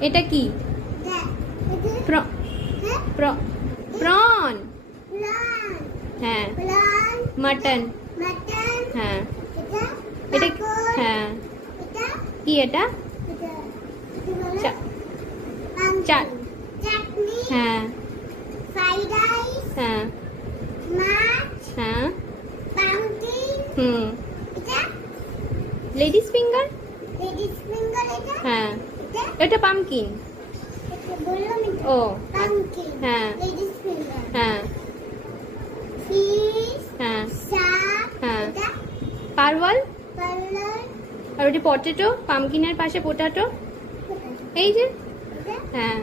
এটা কি? প্রন। হ্যাঁ। মটন। হ্যাঁ। এটা হ্যাঁ কি? এটা হ্যাঁ। হ্যাঁ। হ্যাঁ। Ladies finger. হ্যাঁ। এটা পামকিন। ও হ্যাঁ। হ্যাঁ। হ্যাঁ। হ্যাঁ। পারওয়াল। আর ওটি পটেটো, পামকিনের পাশে পোটাটো। এই যে হ্যাঁ।